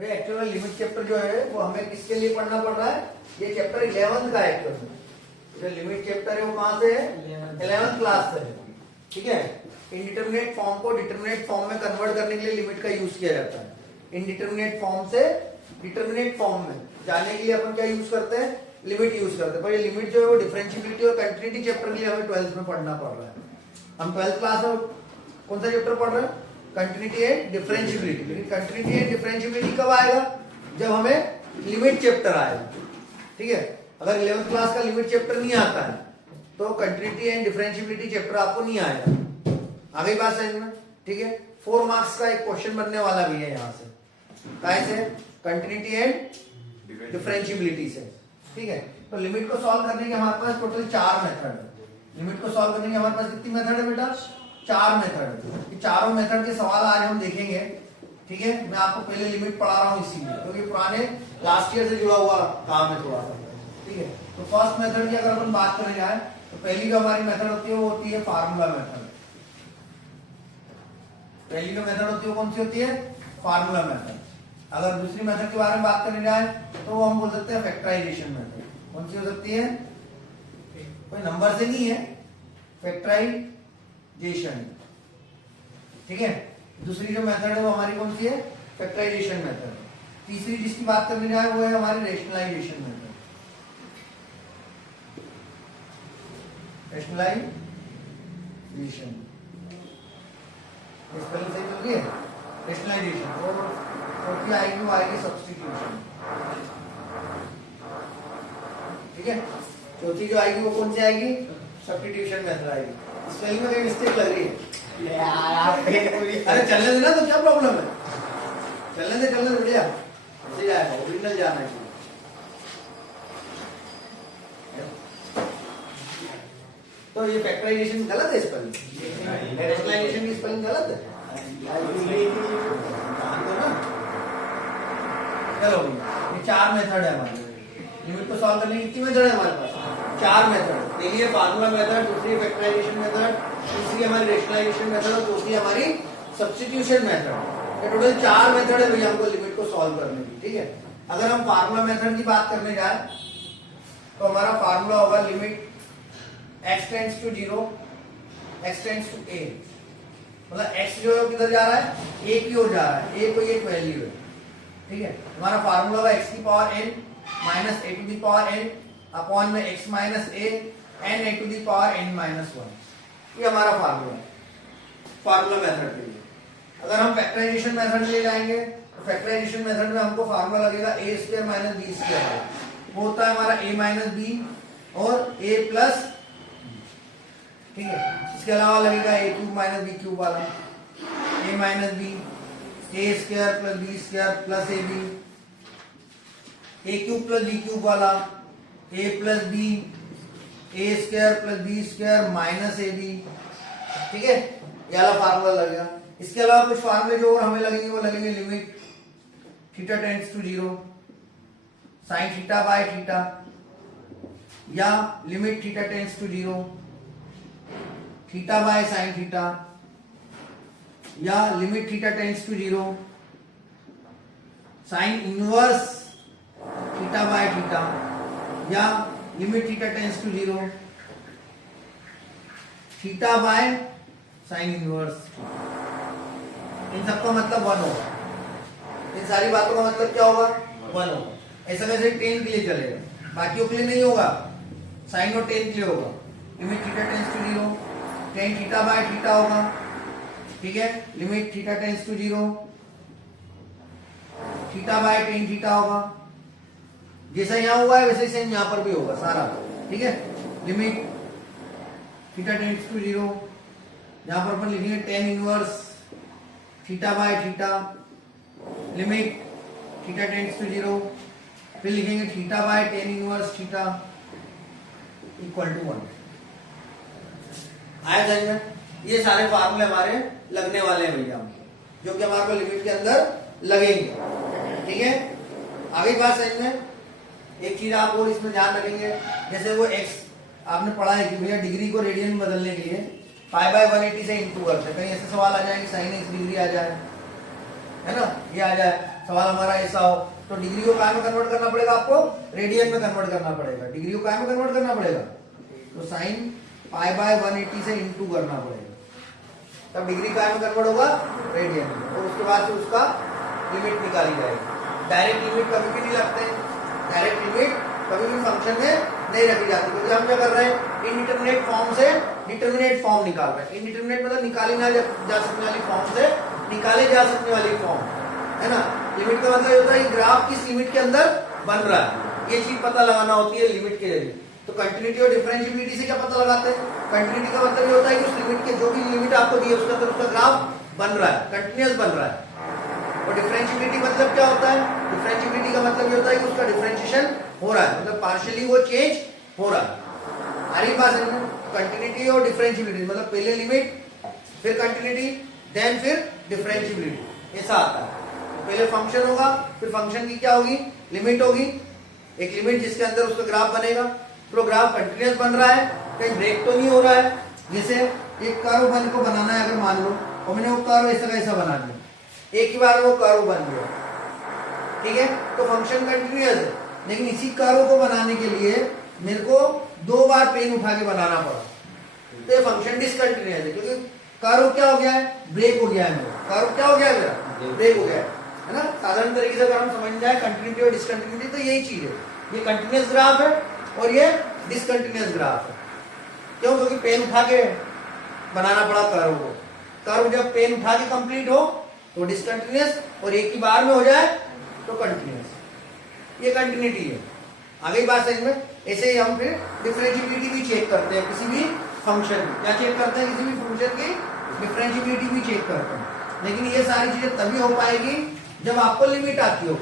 भाई actually limit chapter जो है वो हमें किसके लिए पढ़ना पड़ रहा है, ये चैप्टर 11th का है एक्चुअली। जो लिमिट चैप्टर है वो कहां से है, 11th क्लास से है। ठीक है, इनडिटरमिनेट फॉर्म को डिटरमिनेट फॉर्म में कन्वर्ट करने के लिए लिमिट का यूज किया जाता है। इनडिटरमिनेट फॉर्म से डिटरमिनेट फॉर्म में जाने के लिए अपन क्या यूज करते हैं, लिमिट यूज करते हैं। पर ये लिमिट जो है वो डिफरेंशिएबिलिटी और कंटिन्यूटी चैप्टर के लिए हमें 12th में पढ़ना पड़ रहा है। हम 12th क्लास में कौन सा चैप्टर पढ़ रहे हैं, कंटिन्यूटी एंड डिफरेंशिएबिलिटी। लेकिन कंटिन्यूटी एंड डिफरेंशिएबिलिटी कब आएगा, जब हमें लिमिट चैप्टर आएगा। ठीक है, अगर 11th क्लास का लिमिट चैप्टर नहीं आता है तो कंटिन्यूटी एंड डिफरेंशिएबिलिटी चैप्टर आपको नहीं आएगा। आ गई बात समझ में। ठीक है, 4 मार्क्स का एक क्वेश्चन बनने वाला भी है यहाँ से, कैसे, कंटिन्यूटी एंड डिफरेंशिएबिलिटी से। ठीक है, तो लिमिट को सॉल्व करने के हमारे पास टोटल 4 मेथड है। लिमिट को सॉल्व करने के हमारे पास कितनी मेथड है बेटा, 4 मेथड। ये चारों मेथड के सवाल आज हम देखेंगे। ठीक है, मैं आपको पहले लिमिट पढ़ा रहा हूँ इसीलिए क्योंकि पुराने लास्ट ईयर से जुड़ा हुआ काम है थोड़ा सा। ठीक है, तो फर्स्ट मेथड की अगर अपन बात करें जाए तो पहली जो हमारी मेथड होती है वो होती है फार्मूला मेथड। पहली जो मेथड होती है वो कौन सी होती है, फार्मूला मेथड। अगर दूसरी मेथड के बारे में बात करने जाए तो वो हम बोल सकते हैं फैक्टराइजेशन मेथड। कौन सी हो सकती है, कोई नंबर से नहीं है, फैक्टराइजेशन। ठीक है, दूसरी जो मेथड है वो हमारी कौन सी है, फैक्टराइजेशन मेथड। तीसरी जिसकी बात करने जाए वो है हमारी रेशनलाइजेशन मेथड। रेशनलाइजेशन स्पेलिंग सही चल रही है, रेशनलाइजेशन। और चौथी आएगी वो आएगी सब्स्टिट्यूशन। ठीक है, चौथी जो आएगी वो कौन सी आएगी, सब्स्टिट्यूशन मेथड आएगी। स्पेलिंग में कहीं मिस्टेक लग रही है अरे चलने देना, तो क्या प्रॉब्लम है, चलने दे बढ़िया, ऐसे जाएगा, ओरिजिनल जाना चाहिए। तो ये फैक्टराइजेशन गलत है स्पेलिंग, रेशनलाइजेशन की स्पेलिंग गलत है, चलो ये 4 मेथड है हमारे। लिमिट को सॉल्व करने की कितनी मेथड है हमारे पास, 4 मेथड। पहली है फार्मूला मेथड, दूसरी फैक्टराइजेशन मेथड, तीसरी हमारी रेशनलाइजेशन मेथड और चौथी हमारी सब्स्टिट्यूशन मेथड। ये टोटल 4 मेथड है भैया हमको लिमिट को सॉल्व करने की। ठीक है, अगर हम फार्मूला मेथड की बात करने जाए तो हमारा फार्मूला होगा limit x tends to 0, x tends to a। मतलब x जो है किधर जा रहा है, a की ओर जा रहा है, a को एक वैल्यू है। ठीक है, हमारा फार्मूला होगा x की power n minus a to the power n upon में x minus a n a to the power n माइनस 1। ये हमारा फार्मूला है फार्मूला मेथड के लिए। अगर हम फैक्टराइजेशन मेथड ले जाएंगे तो फैक्टराइजेशन मेथड में हमको फार्मूला लगेगा a square minus b square. वो होता है हमारा a माइनस b और a प्लस। ठीक है, इसके अलावा लगेगा a cube minus b cube वाला, a minus b, a square plus b square plus ab, a cube plus b cube वाला, a plus b, a square plus b square minus ab। ठीक है, ये वाला फार्मूला लगेगा। इसके अलावा कुछ फार्मूले जो और हमें लगेंगे वो लगेंगे limit theta tends to 0 sine theta by theta, या limit theta tends to 0 theta by sine theta, या limit theta tends to 0 sine inverse theta by theta, या limit theta tends to 0 theta by sine inverse. इन सबका मतलब 1 होगा, इन सारी बातों का मतलब क्या होगा, 1 होगा। ऐसा कैसे 10 के लिए चलेगा, बाकियों के लिए नहीं होगा, साइन और 10 के लिए होगा। Limit theta tends to 0 tan theta by theta होगा। ठीक है, limit theta tends to 0 theta by tan theta होगा। जैसा यहाँ हुआ है वैसे सेम यहाँ पर भी होगा सारा। ठीक है, लिमिट थीटा टेंड्स टू 0, यहाँ पर अपन लिखेंगे tan inverse theta by theta, limit theta tends to 0, फिर लिखेंगे theta by tan inverse theta equal to 1। आया समझ में, ये सारे फार्मूले हमारे लगने वाले हैं भैया, जो कि हमारे को लिमिट के अंदर लगेंगे। ठीक है, आगे बात समझ में। एक चीज आप और इसमें ध्यान रखेंगे, जैसे वो x आपने पढ़ा है कि भैया डिग्री को रेडियन में बदलने के लिए पाई बाय 180 से इंटू करते हैं। कहीं ऐसे सवाल आ जाए कि साइन x डिग्री आ जाए, है ना, ये आ जाए, सवाल हमारा ऐसा हो तो डिग्री को काय में कन्वर्ट करना पड़ेगा, आपको रेडियन में कन्वर्ट करना पड़ेगा, डिग्री को काय में कन्वर्ट करना पड़ेगा, तो साइन पाई बाय 180 से इंटू करना पड़ेगा, तब डिग्री काय में कन्वर्ट होगा, रेडियन में, और उसके बाद से उसका लिमिट निकाली जाएगी। डायरेक्ट लिमिट कभी भी नहीं लगते, डायरेक्ट लिमिट कभी भी फंक्शन में नहीं रखी जाती, क्योंकि हम क्या कर रहे हैं, इनडिटरमिनेट फॉर्म से डिटरमिनेट फॉर्म निकाल रहे हैं। इनडिटरमिनेट मतलब निकाली ना जा सकने वाली फॉर्म से निकाले जा सकने वाली फॉर्म, है ना। लिमिट का मतलब होता है ग्राफ किस लिमिट के अंदर बन रहा है, ये चीज पता लगाना होती है लिमिट के जरिए। तो कंटिन्यूटी और डिफरेंशिएबिलिटी से क्या पता लगाते हैं, कंटिन्यूटी का मतलब ये होता है कि उस लिमिट के जो भी लिमिट आपको दी है उसके अंदर उसका ग्राफ बन रहा है, कंटिन्यूअस बन रहा है। और डिफरेंशिएबिलिटी मतलब क्या होता है, डिफरेंशिएबिलिटी का मतलब ये होता है कि उसका डिफरेंशिएशन हो रहा है, मतलब पार्शियली वो चेंज हो रहा है। हमारी बात है कंटिन्यूटी और डिफरेंशिएबिलिटी मतलब पहले लिमिट, फिर कंटिन्यूटी, देन फिर डिफरेंशिएबिलिटी, ऐसा आता है। पहले फंक्शन होगा, फिर फंक्शन की क्या होगी, लिमिट होगी, एक लिमिट जिसके अंदर उसका ग्राफ बनेगा, तो ग्राफ कंटिन्यूअस बन रहा है, कहीं ब्रेक तो नहीं हो रहा है। जैसे एक कर्व बन को बनाना है, अगर मान लो और मैंने वो कर्व ऐसा कैसा बना दिया, एक ही बार वो कर्व बन गया, ठीक है, तो फंक्शन कंटिन्यूअस है। लेकिन इसी कर्व को बनाने के लिए मेरे को 2 बार पेन उठा के बनाना पड़ा, तो ये फंक्शन डिसकंटिन्यूअस है, क्योंकि कर्व क्या हो गया है, ब्रेक हो गया है मेरा, कर्व क्या हो गया है मेरा, ब्रेक हो गया है ना। साधारण तरीके से अगर हम समझ जाए कंटिन्यूटी और डिसकंटिन्यूटी, तो यही चीज है, ये कंटिन्यूअस ग्राफ है और ये डिसकंटिन्यूअस ग्राफ है। क्यों, क्योंकि पेन उठा के बनाना पड़ा कर्व को, कर्व जब पेन उठा के कंप्लीट हो तो डिसकंटिन्यूअस, और एक ही बार में हो जाए तो कंटिन्यूअस, ये कंटिन्यूटी है। आ गई बात समझ में। ऐसे ही हम फिर डिफरेंशिएबिलिटी भी चेक करते हैं किसी भी फंक्शन की, क्या चेक करते हैं, किसी भी फंक्शन की डिफरेंशिएबिलिटी भी चेक करते हैं। लेकिन ये सारी चीजें तभी हो पाएगी जब आपको लिमिट आती हो,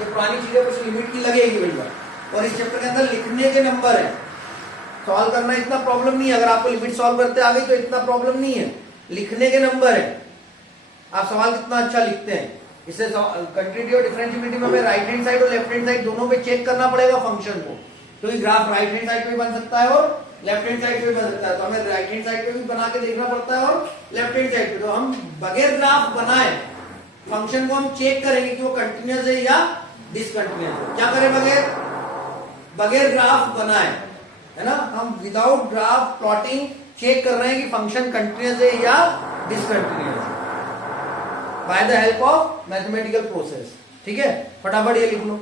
ये पुरानी चीजें कुछ लिमिट की लगेगी भैया। और इस चैप्टर के अंदर लिखने के नंबर है, सॉल्व करना इतना प्रॉब्लम नहीं है, अगर आपको लिमिट सॉल्व करते आ गई तो इतना प्रॉब्लम नहीं है, लिखने के नंबर है, आप सवाल कितना अच्छा लिखते हैं। इससे कंटिन्यूटी और डिफरेंशिएबिलिटी में हमें राइट हैंड साइड और लेफ्ट हैंड साइड दोनों पे चेक करना पड़ेगा फंक्शन को, क्योंकि ग्राफ राइट हैंड साइड पे बन सकता है और लेफ्ट हैंड साइड पे भी बन सकता है, तो हमें राइट हैंड साइड पे भी बना के देखना पड़ता है और लेफ्ट हैंड साइड पे। तो हम बगैर ग्राफ बनाए फंक्शन को हम चेक करेंगे कि वो कंटिन्यूअस है या डिसकंटिन्यूअस है। क्या करें, बगैर ग्राफ बनाए, है ना, हम विदाउट ग्राफ प्लॉटिंग चेक कर रहे हैं कि फंक्शन कंटिन्यूअस है या डिसकंटिन्यूअस है, by the help of mathematical process. ठीक है, फटाफट ये लिख लो।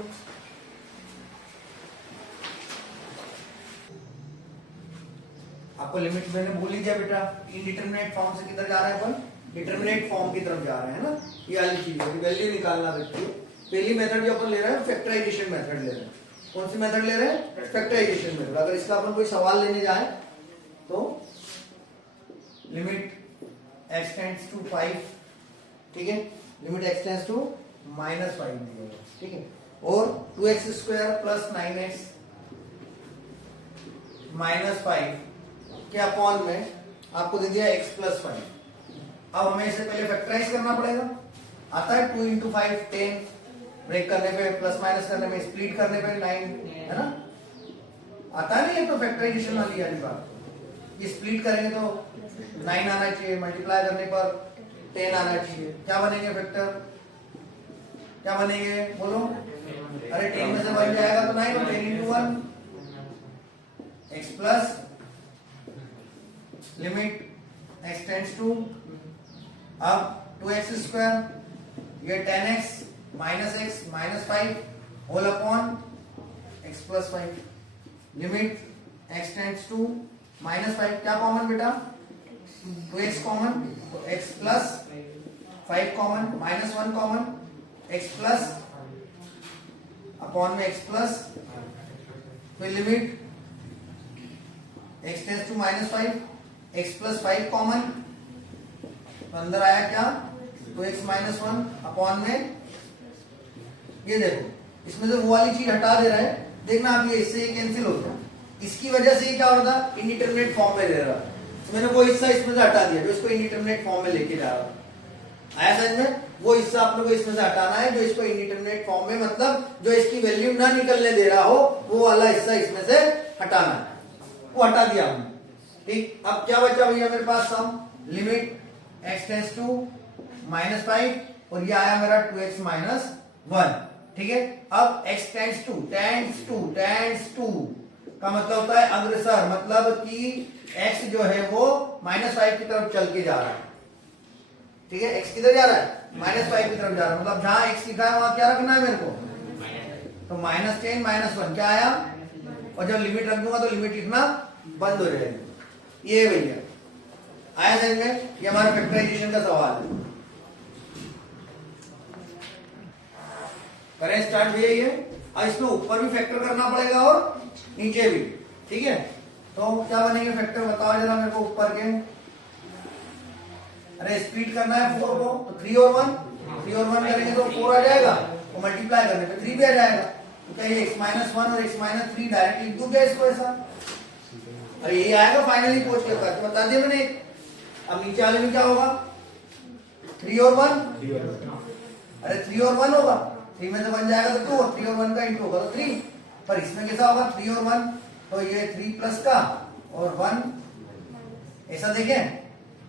आपको लिमिट मैंने बोल ही दिया बेटा, इनडिटरमिनेट फॉर्म से किधर जा रहे हैं अपन, डिटरमिनेट फॉर्म की तरफ जा रहे हैं ना, ये वाली चीज है, वैल्यू निकालना रहती है। पहली मेथड जो अपन ले रहे हैं फैक्टराइजेशन मेथड ले रहे हैं। कौन सी मेथड ले रहे हैं, फैक्टराइजेशन मेथड। अगर इसका अपन कोई सवाल लेने जाए तो लिमिट x टेंड्स टू 5, ठीक है, लिमिट x टेंड्स टू -5 दिया, ठीक है, और 2x स्क्वायर प्लस 9x -5 के अपॉन में आपको दे दिया x प्लस 5। अब हमें इसे पहले फैक्टराइज करना पड़ेगा, आता है 2 × 5 10, ब्रेक करने पे प्लस माइनस करने में, स्प्लिट करने पे 9, है ना, आता है ना, ये तो फैक्टराइजेशन वाली बात। ये स्प्लिट करेंगे तो 9 आना चाहिए, मल्टीप्लाई करने पर 10 आना चाहिए। क्या बनेंगे फैक्टर, क्या बनेंगे बोलो, अरे 10 में से 1 जाएगा तो 9, 10 × 1 x plus limit x tends to, अब 2x स्क्वायर, ये 10x minus x minus 5 whole upon x plus 5, limit x tends to -5, क्या कॉमन बेटा, 2x कॉमन, तो x plus 5 common, -1 common, x plus upon में x प्लस, फिर limit x tends to -5, x plus 5 common, तो अंदर आया क्या, 2x -1 upon में, ये देखो इसमें से वो वाली चीज हटा दे रहा है, देखना आप ये इससे ये कैंसिल हो गया, इसकी वजह से ये क्या हो रहा था, इनडिटरमिनेट फॉर्म में रह रहा, तो मैंने वो हिस्सा इसमें से हटा दिया जो इसको इनडिटरमिनेट फॉर्म में लेके जा रहा। आया समझ में, वो हिस्सा आपने को इसमें से हटाना है जो इसको इनडिटरमिनेट फॉर्म में, मतलब जो इसकी वैल्यू ना निकलने दे रहा हो, वो वाला हिस्सा इसमें से हटाना है, वो हटा दिया हमने। ठीक, अब क्या बचा भैया मेरे पास सम, लिमिट x टेंड्स टू -5 और ये आया मेरा 2x माइनस 1। ठीक है, अब x टेंड्स टू का मतलब होता है अग्रसर, मतलब कि x जो है वो -5 की तरफ चल के जा रहा है। ठीक है, x किधर जा रहा है? -5 की तरफ जा रहा है, मतलब जहां x लिखा है वहां क्या रखना है मेरे को? तो -10 -1 क्या आया, और जब लिमिट रख दूंगा तो लिमिट लिखना बंद हो जाएगी। ये भैया आया समझ में? ये हमारा फैक्टराइजेशन का सवाल है। करें स्टार्ट भैया ये। अब इसमें ऊपर भी फैक्टर करना पड़ेगा और नीचे भी। ठीक है, तो क्या बनेंगे फैक्टर बताओ जरा मेरे को ऊपर के। अरे स्प्लिट करना है 4 को, तो 3 और 1 करेंगे तो 4 आ जाएगा, और मल्टीप्लाई करने पे 3 भी आ जाएगा। तो क्या ये x-1 और x-3 डायरेक्ट लिख दूं क्या इसको ऐसा? अरे ये आएगा फाइनली पोस्ट के पास, बता दिया मैंने। अब नीचे वाले में क्या होगा? 3 और 1, अरे 3 और 1 होगा, 3 में से बन जाएगा तो 2, और 3 और 1 का इंटू होगा तो 3। पर इसमें कैसा होगा? 3 और 1, तो ये 3 प्लस का और 1, ऐसा देखें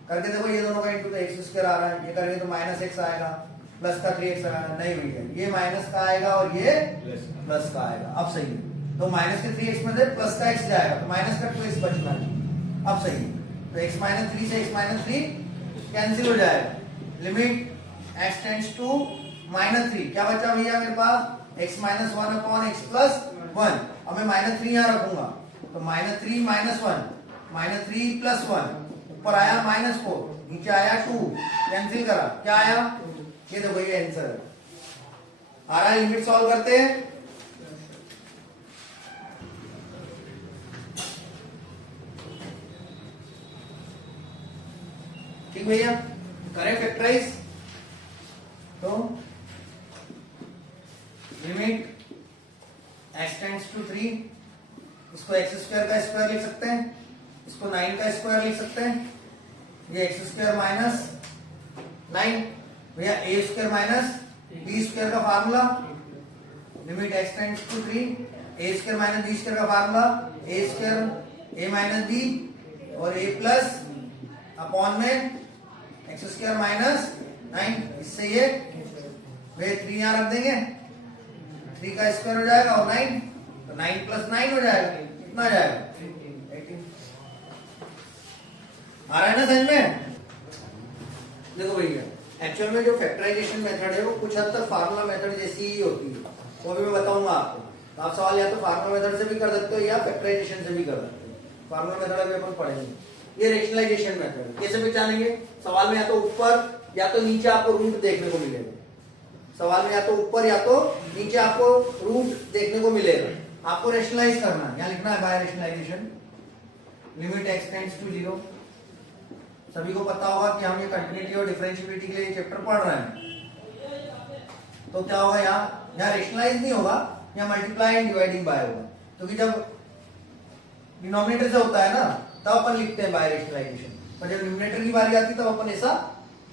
करके देखो, ये दोनों का इंटू तो x² आ रहा है, ये करेंगे तो -x आएगा, प्लस का 3x आएगा। नहीं भैया, ये माइनस का आएगा और ये प्लस का आएगा। अब सही है, तो माइनस के 3x में से प्लस का x जाएगा, तो माइनस का 2x बचना है। अब सही है, तो x-3 से x-3 कैंसिल हो जाएगा। लिमिट x टेंड्स टू -3, क्या बचा भैया मेरे पास? x-1 upon x plus 1। अब मैं -3 यहाँ रखूंगा, तो -3 -1, -3 प्लस 1, ऊपर आया -4, नीचे आया 2, कैंसिल करा, क्या आया? ये देखो ये आंसर आ रहा है। लिमिट सॉल्व करते हैं। ठीक भैया, करें फैक्टराइज। तो लिमिट x टेंड्स टू 3, इसको x² का स्क्वायर लिख सकते हैं, इसको 9 का स्क्वायर लिख सकते हैं, ये x² माइनस 9 भैया a² माइनस b² का formula. Limit x tends to 3, a² minus b² का formula a² a minus b और a प्लस अपॉन में x² माइनस 9। इससे ये भैया 3 यहां रख देंगे, 3 का स्क्वायर हो जाएगा और 9, तो 9 प्लस 9 हो जाएगा, कितना जाएगा? 18। आ रहा है ना समझ में? देखो भैया, एक्चुअल में जो फैक्टराइजेशन मेथड है वो कुछ हद तक फार्मूला मेथड जैसी ही होती है, वो भी मैं बताऊंगा आपको। तो आप सवाल या तो फार्मूला मेथड से भी कर सकते हो या फैक्टराइजेशन से भी कर सकते हो। फार्मूला मेथड अभी अपन पढ़ेंगे। ये रेशनलाइजेशन मेथड कैसे पहचानेंगे? सवाल में या तो ऊपर या तो नीचे आपको रूट देखने को मिलेगा। सवाल में या तो ऊपर या तो नीचे आपको रूट देखने को मिलेगा। आपको रेशनलाइज करना है, यहाँ लिखना है by rationalisation. Limit x tends to 0। सभी को पता होगा कि हम ये कंटिन्यूटी और डिफरेंशिएबिलिटी के लिए चैप्टर पढ़ रहे हैं। तो क्या होगा, यहाँ रेशनलाइज नहीं होगा, यहाँ मल्टीप्लाई एंड डिवाइडिंग बाय होगा, क्योंकि जब डिनोमिनेटर से होता है ना तब अपन लिखते हैं बाय रेशनलाइजेशन, पर जब न्यूमरेटर की बारी आती है तब अपन ऐसा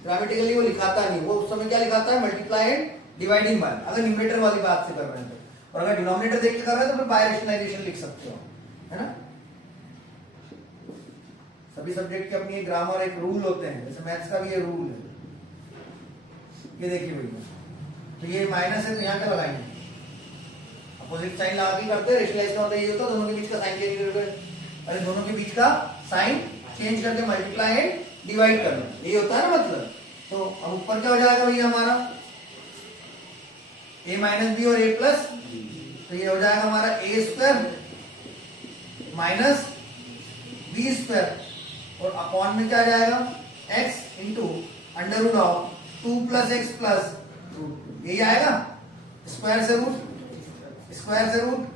ग्रामेटिकली वो लिखाता नहीं, वो उस समय क्या लिखाता है? मल्टीप्लाई एंड डिवाइडिंग बाय, अगर न्यूमरेटर वाली बात से कर रहे हैं तो। और अगर डिनोमिनेटर देख के कर रहे हैं तो फिर बाय रेशनलाइजेशन लिख सकते हो, है ना। सभी सब्जेक्ट के अपनी एक ग्रामर, एक रूल होते हैं, जैसे मैथ्स का भी ये रूल है। ये देखिए भैया, तो ये माइनस है तो यहाँ क्या लगाएंगे? अपोजिट साइन लगा के करते हैं। रेशनलाइज का मतलब ये होता है दोनों के बीच का साइन चेंज करके, अरे दोनों के बीच का साइन चेंज करके मल्टीप्लाई एंड डिवाइड करना, ये होता है ना मतलब। तो अब ऊपर क्या हो जाएगा भैया हमारा? a माइनस बी और a प्लस, तो ये हो जाएगा हमारा a² माइनस b² और अपॉन में क्या जाएगा? x into under root of 2 plus x plus root, यही आएगा। स्क्वायर से रूट,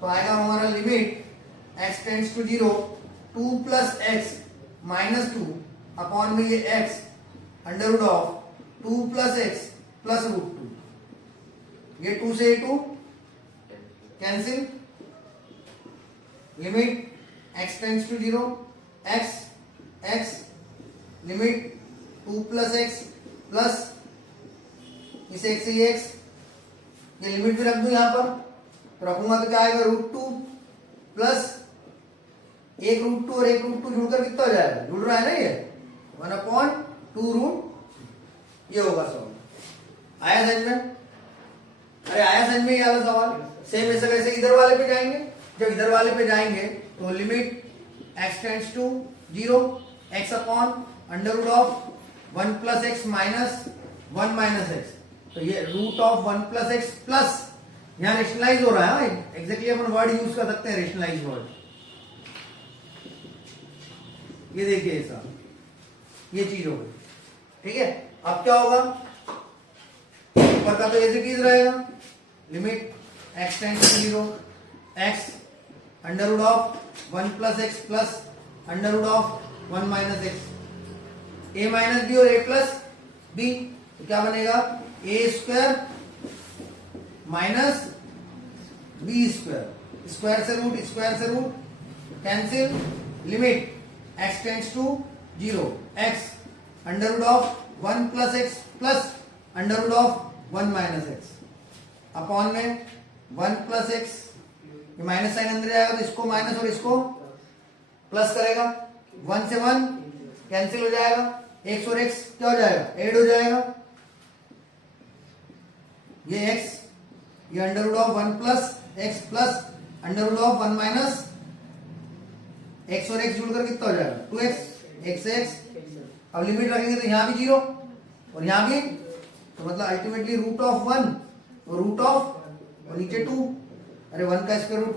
तो आएगा हमारा limit x tends to 0, 2 plus x minus 2 upon में ये x under root of 2 plus x plus root 2, ये 2 से 2 cancel. Limit x tends to 0, x limit 2 plus x plus इस x से ये x, ये लिमिट भी रख दूं यहां पर, तो रखूंगा तो क्या आएगा? √2 प्लस एक √2 और एक √2 जुड़कर कितना हो जाएगा? जुड़ रहा है ना ये 1/2 √, ये होगा सॉल्व। आया समझ में? अरे आया समझ में ये वाला सवाल? सेम ऐसा कैसे इधर वाले पे जाएंगे, जब इधर वाले पे जाएंगे तो limit x tends to 0 x upon under root of 1 plus x minus 1 minus x, तो ये root of 1 plus x plus, यहाँ रेशनलाइज हो रहा है, एग्जैक्टली अपन वर्ड यूज कर सकते हैं रेशनलाइज वर्ड। ये देखिए ऐसा, ये चीज हो गई, ठीक है। अब क्या होगा, ऊपर का तो एज इट इज रहेगा, limit x tends to 0 x under root of 1 plus x plus under root of 1 minus x, a minus b और a प्लस बी, तो क्या बनेगा a square minus b square, square से root cancel, limit x tends to 0 x under root of 1 plus x plus under root of 1 minus x, upon में 1 plus x, ये minus sign अंदर जाएगा तो इसको माइनस और इसको प्लस करेगा, 1 से 1 कैंसिल हो जाएगा, x और x क्या हो जाएगा, ऐड हो जाएगा, ये x, ये under root of 1 plus x plus under root of 1 minus x और x जुड़कर कितना हो जाएगा 2x, x। अब लिमिट रखेंगे तो यहाँ भी 0 और यहाँ भी, तो मतलब अल्टीमेटली रूट ऑफ 1 और रूट ऑफ और नीचे 2, अरे 1 का स्क्वायर रूट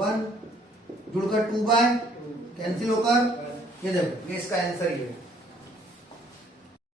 1 जुड़कर 2 बाय कैंसिल होकर, ये देखो ये इसका आंसर ये है।